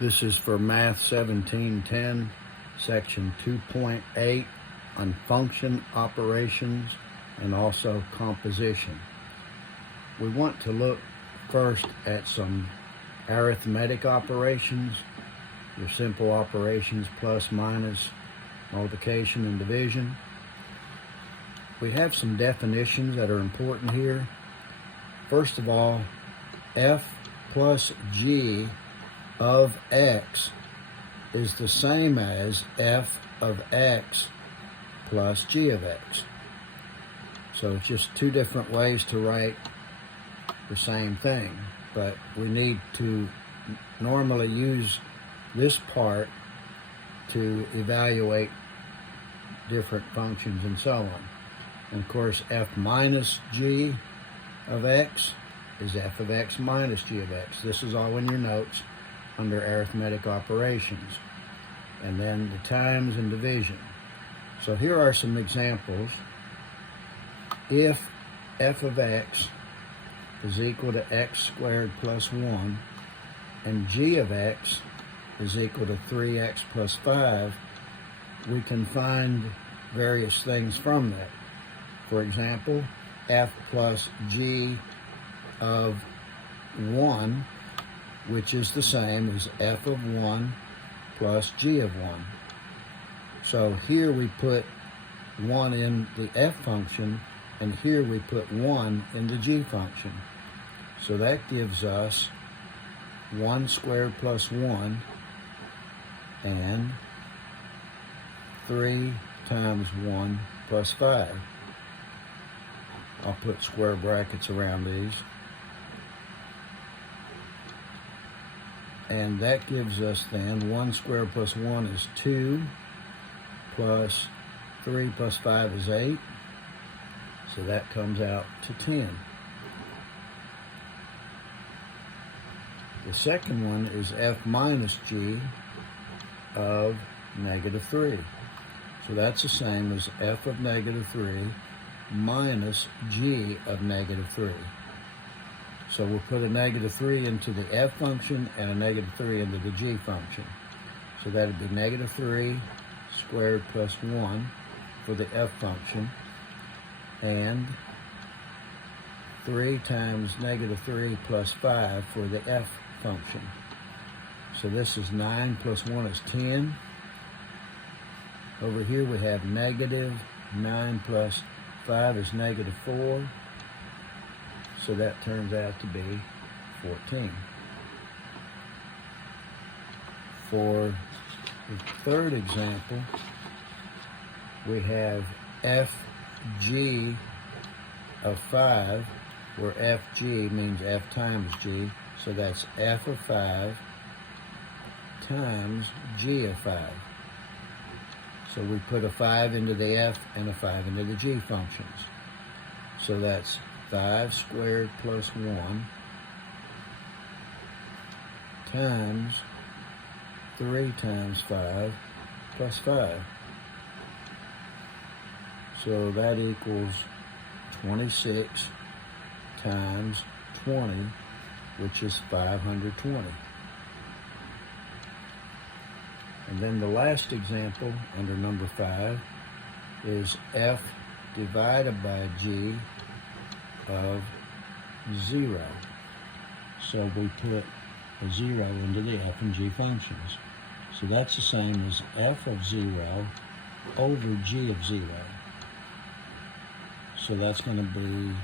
This is for Math 1710, Section 2.8 on function operations and also composition. We want to look first at some arithmetic operations, your simple operations, plus, minus, multiplication, and division. We have some definitions that are important here. First of all, f plus g of x is the same as f of x plus g of x. So it's just two different ways to write the same thing, but we need to normally use this part to evaluate different functions and so on. And of course, f minus g of x is f of x minus g of x. This is all in your notes under arithmetic operations. And then the times and division. So here are some examples. If f of x is equal to x squared plus 1 and g of x is equal to 3x plus 5, we can find various things from that. For example, f plus g of 1, which is the same as f of 1 plus g of 1. So here we put 1 in the f function, and here we put 1 in the g function. So that gives us 1 squared plus 1 and 3 times 1 plus 5. I'll put square brackets around these. And that gives us then 1 squared plus 1 is 2, plus 3 plus 5 is 8. So that comes out to 10. The second one is f minus g of negative 3. So that's the same as f of negative 3 minus g of negative 3. So we'll put a negative 3 into the f function and a negative 3 into the g function. So that would be negative 3 squared plus 1 for the f function, and 3 times negative 3 plus 5 for the f function. So this is 9 plus 1 is 10. Over here we have negative 9 plus 5 is negative 4. So that turns out to be 14. For the third example, we have fg of 5, where fg means f times g. So that's f of 5 times g of 5. So we put a 5 into the f and a 5 into the g functions. So that's 5 squared plus 1 times 3 times 5 plus 5. So that equals 26 times 20, which is 520. And then the last example under number 5 is f divided by g of 0. So we put a 0 into the f and g functions. So that's the same as f of 0 over g of 0. So that's going to be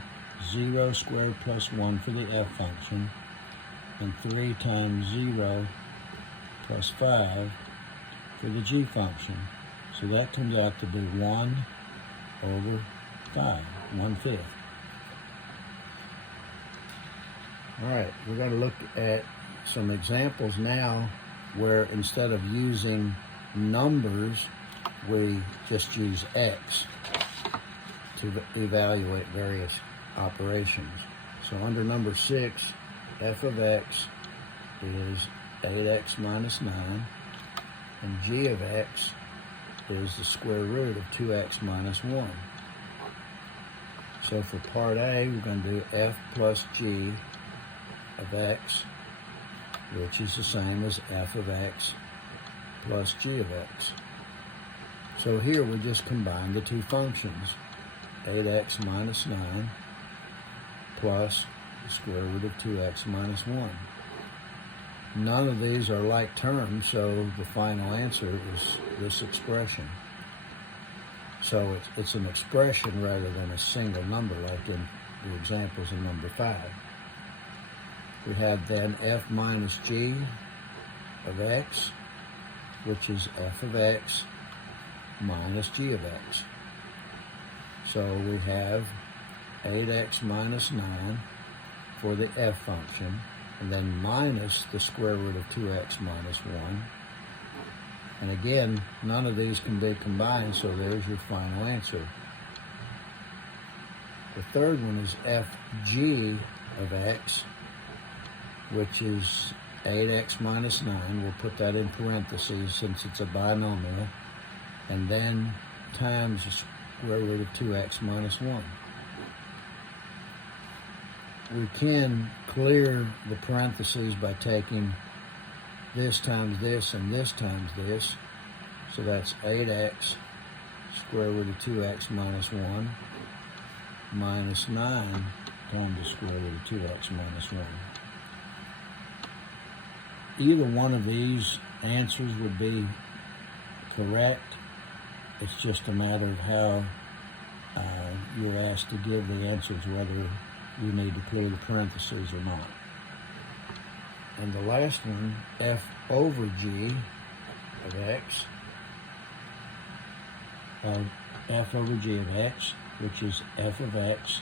0 squared plus 1 for the f function, and 3 times 0 plus 5 for the g function. So that comes out to be 1 over 5, 1/5. All right, we're going to look at some examples now where instead of using numbers, we just use x to evaluate various operations. So under number 6, f of x is 8x minus 9, and g of x is the square root of 2x minus 1. So for part A, we're going to do f plus g of x which is the same as f of x plus g of x. So here we just combine the two functions, 8x minus 9 plus the square root of 2x minus 1. None of these are like terms, so the final answer is this expression. So it's an expression rather than a single number like in the examples in number 5. We have then f minus g of x, which is f of x minus g of x. So we have 8x minus 9 for the f function, and then minus the square root of 2x minus 1. And again, none of these can be combined, so there's your final answer. The third one is fg of x, which is 8x minus 9. We'll put that in parentheses since it's a binomial. And then times the square root of 2x minus 1. We can clear the parentheses by taking this times this and this times this. So that's 8x square root of 2x minus 1 minus 9 times the square root of 2x minus 1. Either one of these answers would be correct. It's just a matter of how you're asked to give the answers, whether you need to clear the parentheses or not. And the last one, f over g of x, f over g of x, which is f of x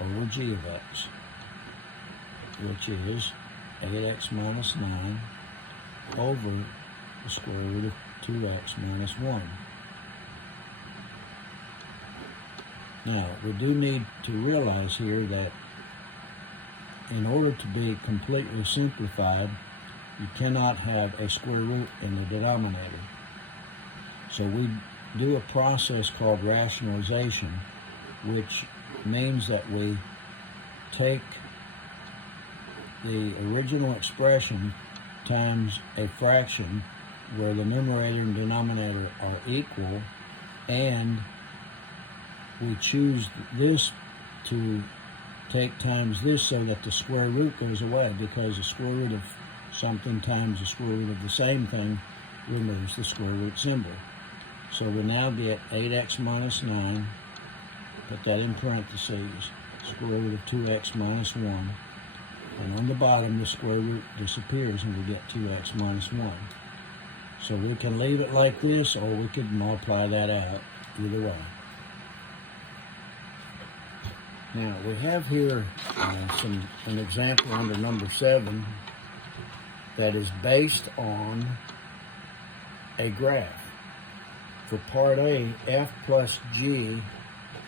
over g of x, which is 8x minus 9 over the square root of 2x minus 1. Now, we do need to realize here that in order to be completely simplified, you cannot have a square root in the denominator. So we do a process called rationalization, which means that we take the original expression times a fraction where the numerator and denominator are equal, and we choose this to take times this so that the square root goes away, because the square root of something times the square root of the same thing removes the square root symbol. So we now get 8x minus 9, put that in parentheses, square root of 2x minus 1, and on the bottom the square root disappears and we get 2x minus 1. So we can leave it like this, or we could multiply that out, either way. Now, we have here an example under number 7 that is based on a graph. For part A, f plus g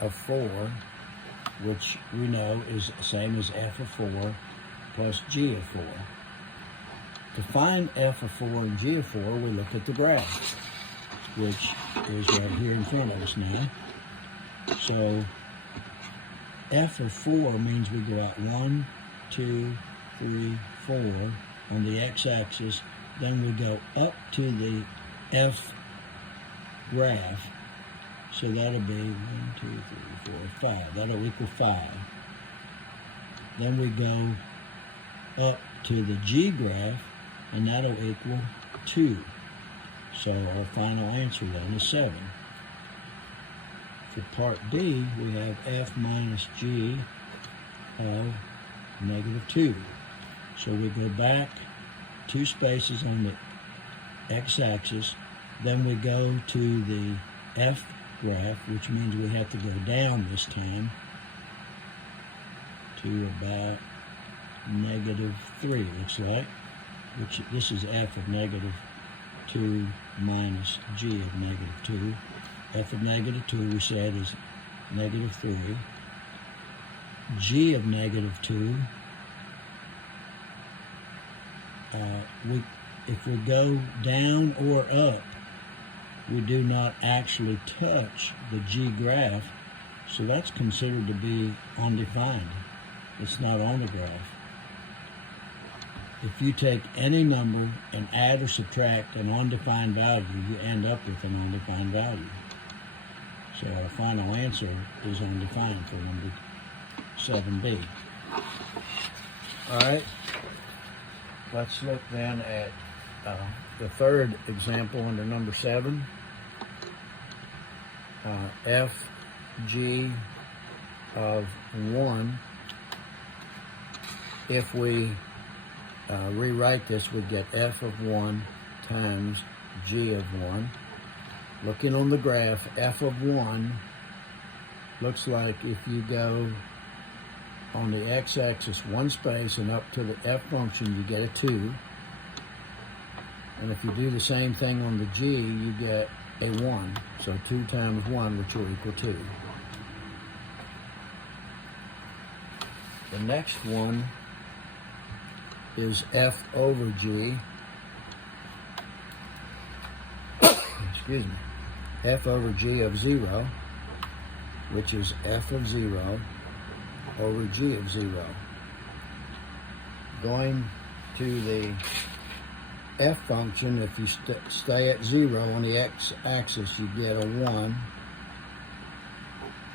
of 4, which we know is the same as f of 4 plus g of 4. To find f of 4 and g of 4, we look at the graph, which is right here in front of us now. So f of 4 means we go out 1, 2, 3, 4 on the x-axis. Then we go up to the f graph. So that'll be 1, 2, 3, 4, 5. That'll equal 5. Then we go up to the g graph, and that'll equal 2. So our final answer then is 7. For part B, we have f minus g of negative 2. So we go back 2 spaces on the x-axis, then we go to the f graph, which means we have to go down this time to about negative 3, looks like, which this is f of negative 2 minus g of negative 2. F of negative 2 we said is negative 3. G of negative 2, if we go down or up, we do not actually touch the g graph, so that's considered to be undefined. It's not on the graph. if you take any number and add or subtract an undefined value, you end up with an undefined value. So our final answer is undefined for number 7B. All right. Let's look then at the third example under number 7. F, G of 1. If we rewrite this, we get F of 1 times G of 1. Looking on the graph, F of 1 looks like if you go on the x-axis one space and up to the f function, you get a 2. And if you do the same thing on the g, you get a 1. So 2 times 1, which will equal 2. The next one is f over g. Excuse me. F over g of 0, which is f of 0 over g of 0. Going to the f function, if you stay at 0 on the x-axis, you get a 1.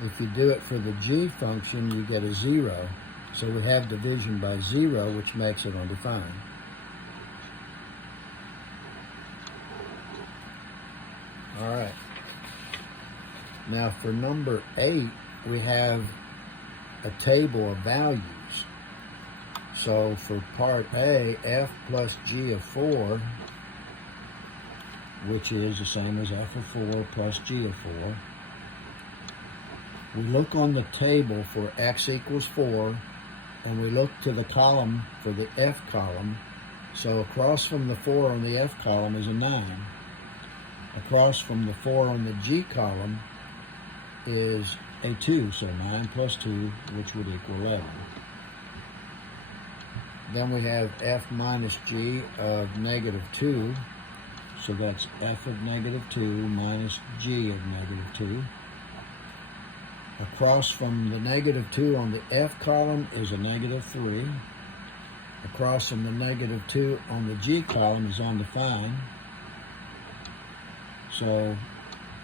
If you do it for the g function, you get a 0. So we have division by 0, which makes it undefined. All right. Now for number 8, we have a table of values. So for part A, f plus g of 4, which is the same as f of 4 plus g of 4. We look on the table for x equals 4, and we look to the column for the f column. So across from the 4 on the f column is a 9. Across from the 4 on the g column is a 2, so 9 plus 2, which would equal 11. Then we have f minus g of negative 2, so that's f of negative 2 minus g of negative 2. Across from the negative 2 on the f column is a negative 3. Across from the negative 2 on the g column is undefined. So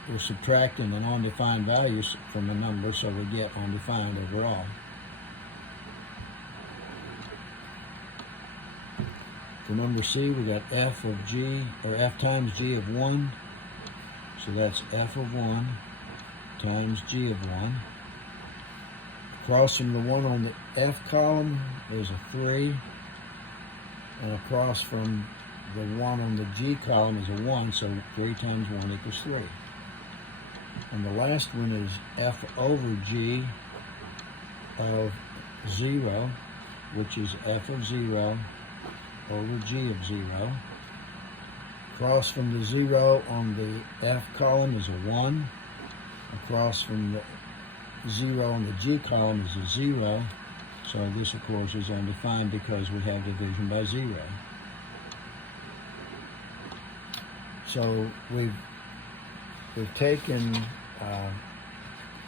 we're subtracting an undefined value from a number, so we get undefined overall. For number C, we got f of g, or f times g of 1. So that's f of 1 times g of 1. Across from the 1 on the f column, there's a 3. And across from the 1 on the g column is a 1, so 3 times 1 equals 3. And the last one is f over g of 0, which is f of 0 over g of 0. Across from the 0 on the f column is a 1. Across from the 0 on the g column is a 0. So this, of course, is undefined because we have division by 0. So we've taken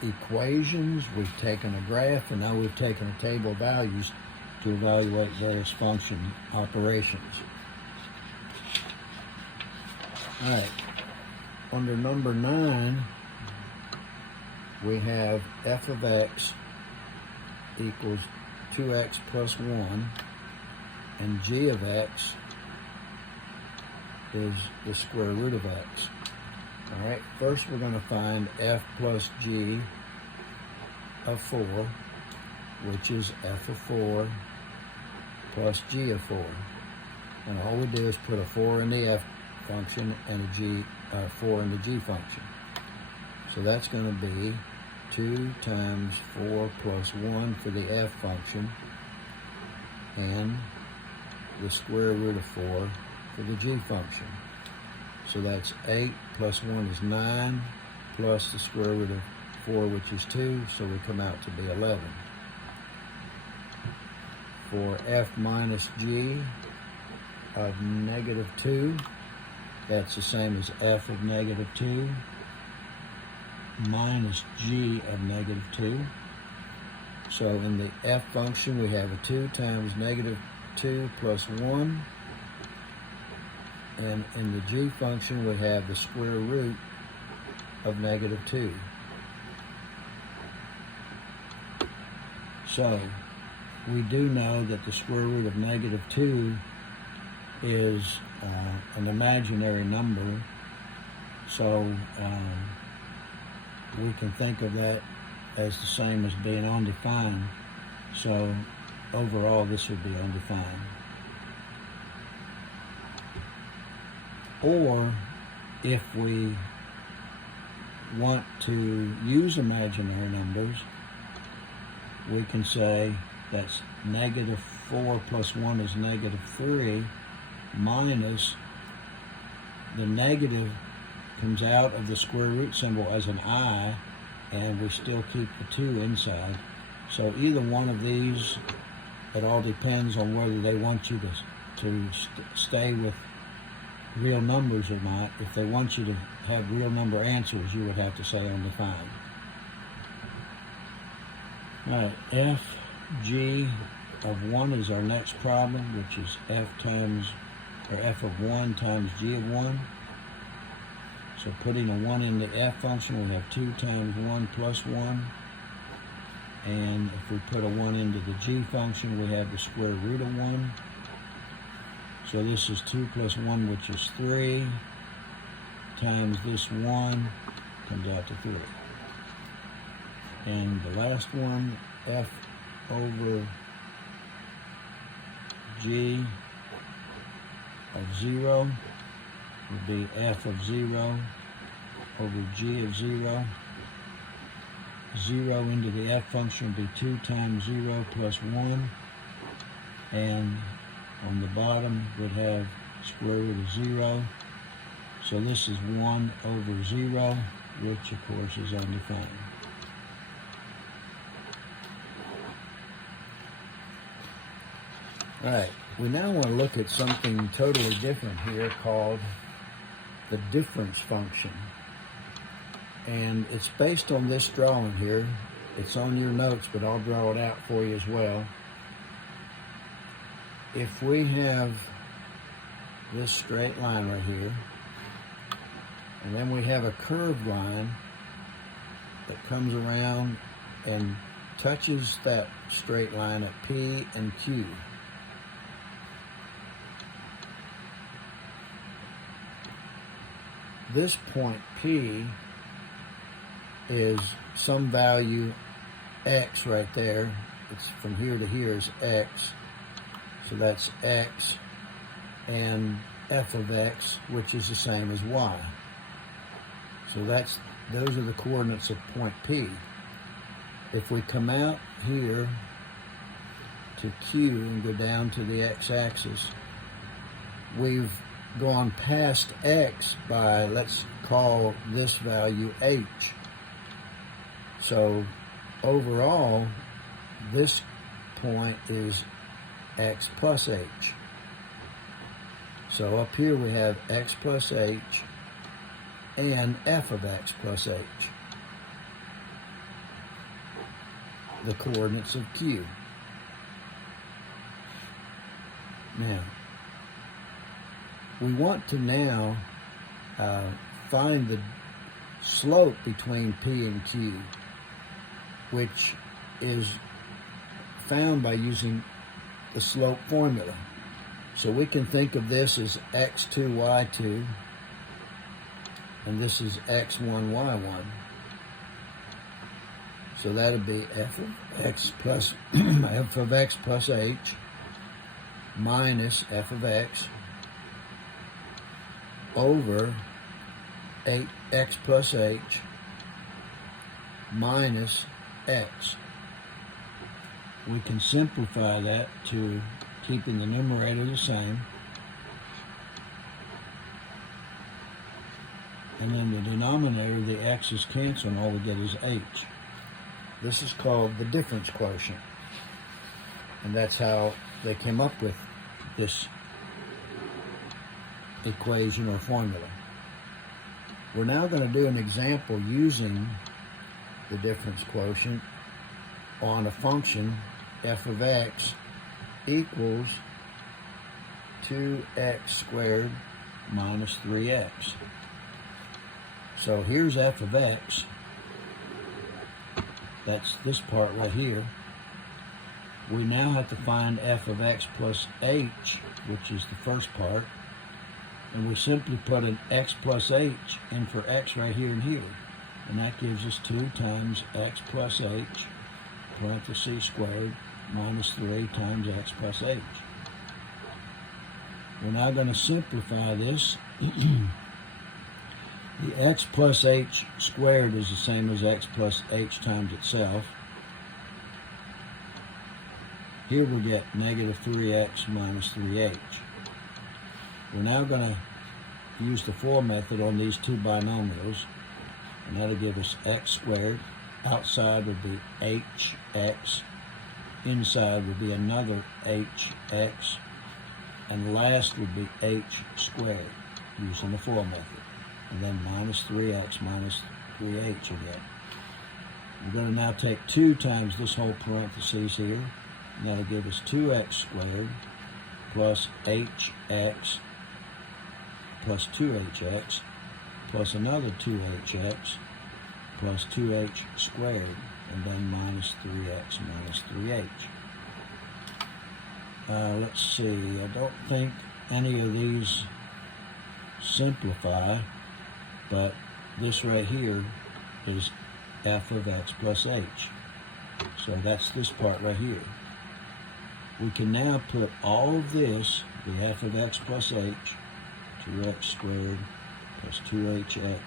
equations, we've taken a graph, and now we've taken a table of values to evaluate various function operations. All right. Under number 9, we have f of x equals 2x plus 1, and g of x is the square root of x. All right, first we're going to find f plus g of 4, which is f of 4 plus g of 4. And all we do is put a 4 in the f function and a 4 in the g function. So that's going to be 2 times 4 plus 1 for the f function and the square root of 4 for the g function. So that's 8 plus 1 is 9 plus the square root of 4, which is 2, so we come out to be 11. For f minus g of negative 2, that's the same as f of negative 2 minus g of negative 2. So in the f function, we have a 2 times negative 2 plus 1. And in the g function, we have the square root of negative 2. So, we do know that the square root of negative 2 is an imaginary number. So, we can think of that as the same as being undefined. So, overall, this would be undefined. Or, if we want to use imaginary numbers, we can say that's negative 4 plus 1 is negative 3 minus the negative comes out of the square root symbol as an I, and we still keep the 2 inside. So either one of these, it all depends on whether they want you to stay with real numbers or not. If they want you to have real number answers, you would have to say undefined. Alright, f g of 1 is our next problem, which is f of 1 times g of 1. So putting a 1 in the f function, we have 2 times 1 plus 1. And if we put a 1 into the g function, we have the square root of 1. So this is 2 plus 1, which is 3, times this 1, comes out to 3. And the last one, f over g of 0 would be f of 0 over g of 0. 0 into the f function would be 2 times 0 plus 1. And on the bottom would have square root of 0. So this is 1 over 0, which of course is undefined. Alright, we now want to look at something totally different here called the difference function. And it's based on this drawing here. It's on your notes, but I'll draw it out for you as well. If we have this straight line right here, and then we have a curved line that comes around and touches that straight line at P and Q. This point P is some value x right there. It's from here to here is x. So that's x and f of x, which is the same as y. So those are the coordinates of point P. If we come out here to Q and go down to the x-axis, we've gone past x by, let's call this value h. So overall, this point is x plus h. So up here we have x plus h and f of x plus h, the coordinates of Q. Now, we want to now find the slope between P and Q, which is found by using the slope formula. So we can think of this as x2, y2, and this is x1, y1. So that would be f of x plus f of x plus h minus f of x over 8x plus h minus x. We can simplify that to keeping the numerator the same, and then the denominator, the x's cancel, and all we get is h. This is called the difference quotient, and that's how they came up with this equation or formula. We're now going to do an example using the difference quotient on a function f of x equals 2x squared minus 3x. So here's f of x. That's this part right here. We now have to find f of x plus h, which is the first part. And we simply put an x plus h in for x right here and here. And that gives us 2 times x plus h, parentheses squared, minus 3 times x plus h. We're now going to simplify this. The x plus h squared is the same as x plus h times itself. Here we get negative 3x minus 3h. We're now going to use the FOIL method on these two binomials, and that'll give us x squared. Outside would be hx. Inside would be another hx. And last would be h squared, using the FOIL method. And then minus 3x minus 3h again. We're going to now take 2 times this whole parentheses here, and that'll give us 2x squared plus hx plus 2hx plus another 2hx plus 2h squared, and then minus 3x minus 3h. Let's see, I don't think any of these simplify, but this right here is f of x plus h. So that's this part right here. We can now put all of this, the f of x plus h, 2x squared plus 2hx.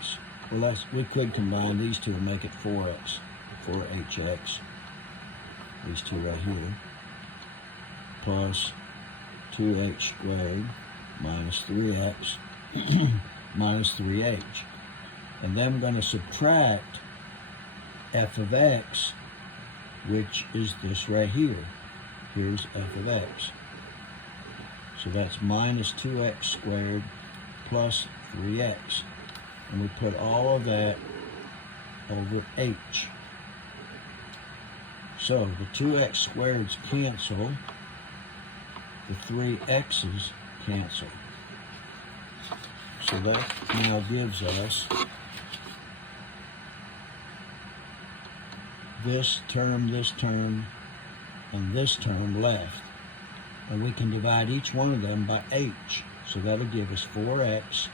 Well, we could combine these two and make it 4x, 4hx, these two right here, plus 2h squared minus 3x minus 3h. And then I'm going to subtract f of x, which is this right here. Here's f of x. So that's minus 2x squared plus 3x. And we put all of that over h. So the 2x squareds cancel. The 3x's cancel. So that now gives us this term, and this term left. And we can divide each one of them by h. So that'll give us 4x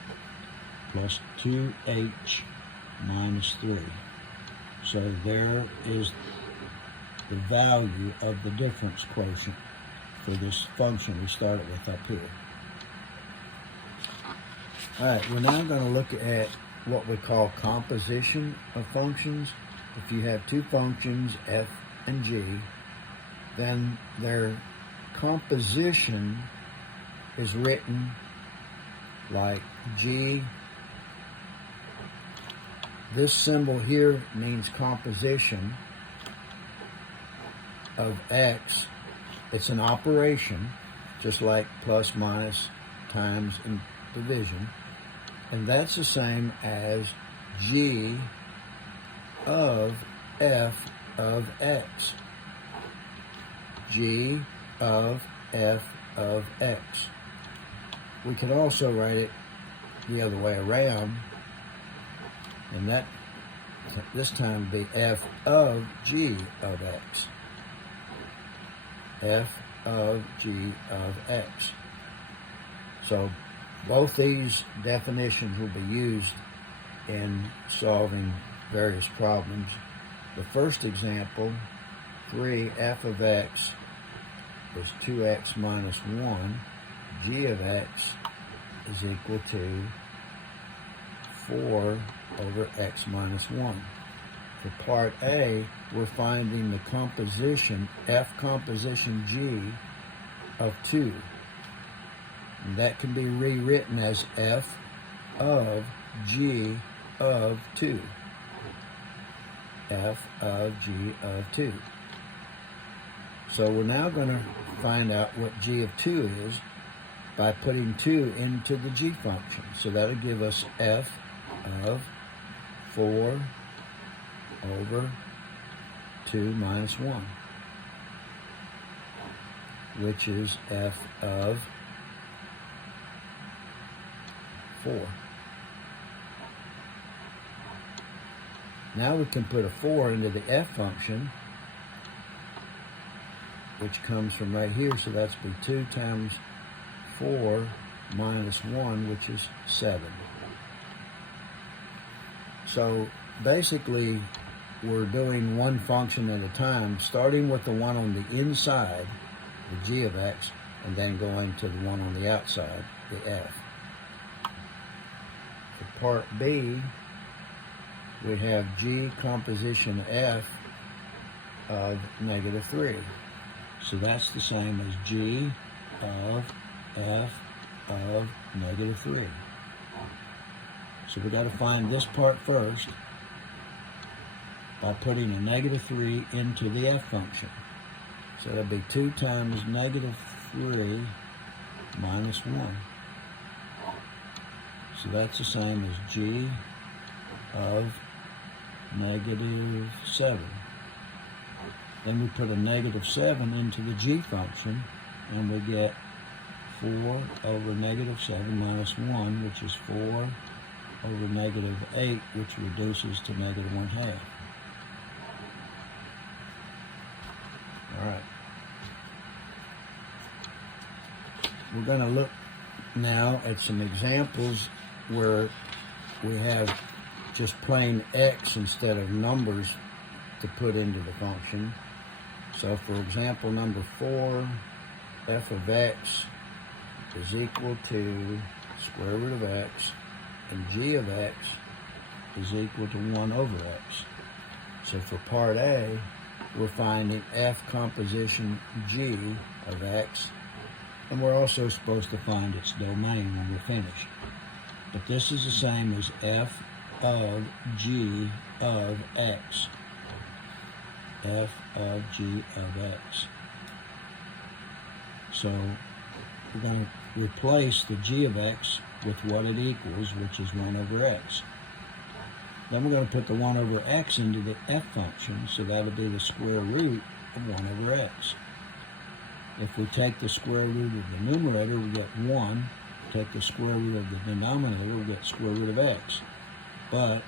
plus 2h minus 3. So there is the value of the difference quotient for this function we started with up here. All right, we're now going to look at what we call composition of functions. If you have two functions, f and g, then their composition is written like g. This symbol here means composition of x. It's an operation, just like plus, minus, times, and division. And that's the same as g of f of x. G of f of x. We could also write it the other way around, and that this time would be f of g of x. F of g of x. So both these definitions will be used in solving various problems. The first example, 3f of x is 2x minus 1. G of x is equal to 4 over x minus 1. For part A, we're finding the composition, f composition g of 2. And that can be rewritten as f of g of 2. F of g of 2. So we're now going to find out what g of 2 is by putting 2 into the g function. So that'll give us f of 4 over 2 minus 1, which is f of 4. Now we can put a 4 into the f function, which comes from right here, so that's be 2 times 4 minus 1, which is 7. So basically, we're doing one function at a time, starting with the one on the inside, the g of x, and then going to the one on the outside, the f. For part B, we have g composition f of negative 3. So that's the same as g of f of negative 3. So we got to find this part first by putting a negative 3 into the f function. So that'll be 2 times negative 3 minus 1. So that's the same as g of negative 7. Then we put a negative 7 into the g function, and we get 4 over negative 7 minus 1, which is 4 over negative 8, which reduces to negative 1/2. All right. We're going to look now at some examples where we have just plain x instead of numbers to put into the function. So for example, number 4, f of x is equal to square root of x, and g of x is equal to 1 over x. So for part A, we're finding f composition g of x, and we're also supposed to find its domain when we're finished. But this is the same as f of g of x. F of g of x. So we're going to replace the g of x with what it equals, which is 1 over x. Then we're going to put the 1 over x into the f function, so that'll be the square root of 1 over x. If we take the square root of the numerator, we get 1. Take the square root of the denominator, we get square root of x. But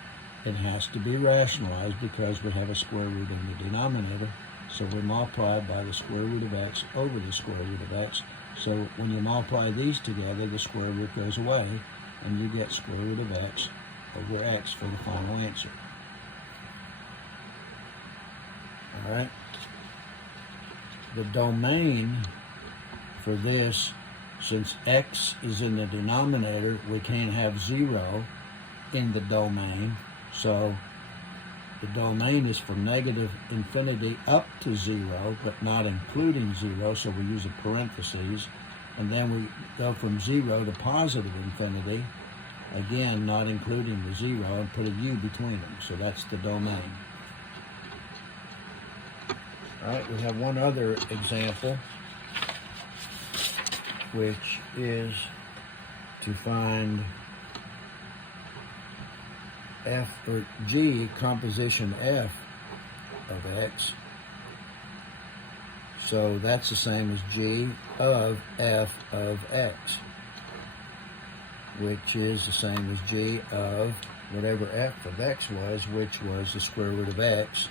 it has to be rationalized because we have a square root in the denominator, so we multiply by the square root of x over the square root of x. So when you multiply these together, the square root goes away, and you get square root of x over x for the final answer. All right. The domain for this, since x is in the denominator, we can't have 0 in the domain. So the domain is from negative infinity up to 0, but not including 0, so we use a parentheses. And then we go from 0 to positive infinity, again, not including the 0, and put a u between them. So that's the domain. All right, we have one other example, which is to find f or g composition f of x. So that's the same as g of f of x, which is the same as g of whatever f of x was, which was the square root of x.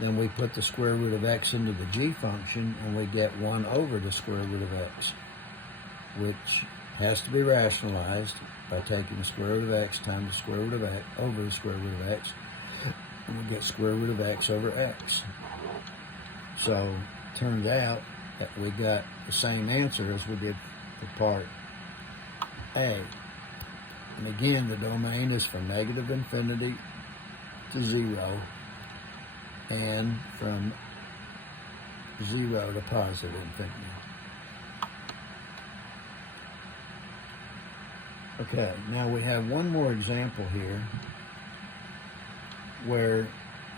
Then we put the square root of x into the g function, and we get 1 over the square root of x, which has to be rationalized by taking the square root of x times the square root of x over the square root of x, and we get square root of x over x. So it turns out that we got the same answer as we did for part A. And again, the domain is from negative infinity to 0, and from 0 to positive infinity. Okay, now we have one more example here where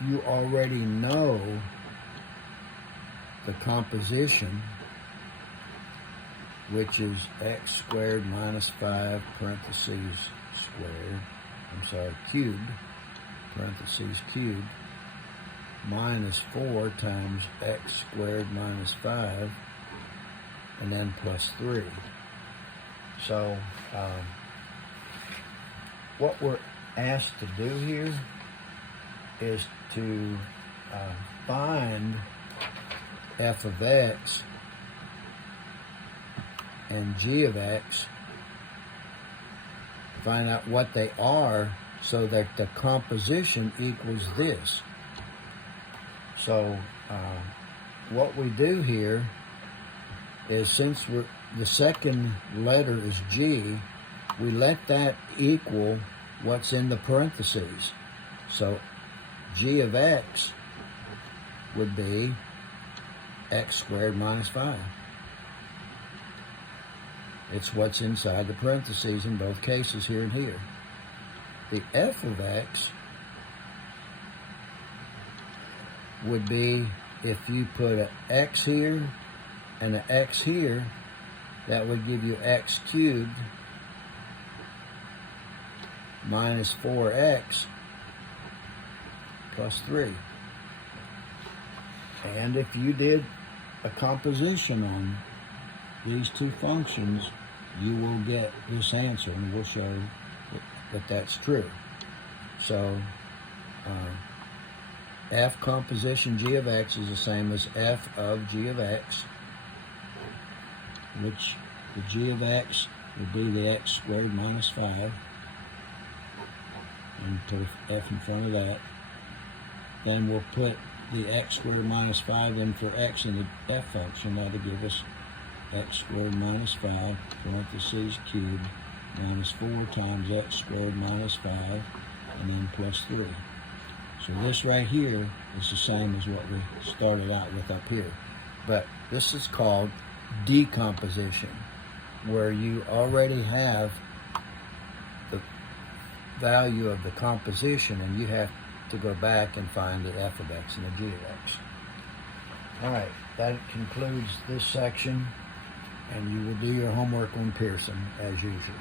you already know the composition, which is x squared minus 5 parentheses squared, cubed, parentheses cubed, minus 4 times x squared minus 5, and then plus 3. So what we're asked to do here is to find f of x and g of x, find out what they are so that the composition equals this. So what we do here is, since the second letter is G, we let that equal what's in the parentheses. So G of x would be x squared minus 5. It's what's inside the parentheses in both cases, here and here. The f of x would be, if you put an x here and an x here, that would give you x cubed minus 4x plus 3. And if you did a composition on these two functions, you will get this answer, and we'll show that that's true. So f composition g of x is the same as f of g of x, which the g of x would be the x squared minus 5, and put f in front of that. Then we'll put the x squared minus 5 in for x in the f function. That'll give us x squared minus 5 parentheses cubed minus 4 times x squared minus 5, and then plus 3. So this right here is the same as what we started out with up here. But this is called decomposition, where you already have the value of the composition and you have to go back and find the f of x and the g of x. All right, that concludes this section, and you will do your homework on Pearson as usual.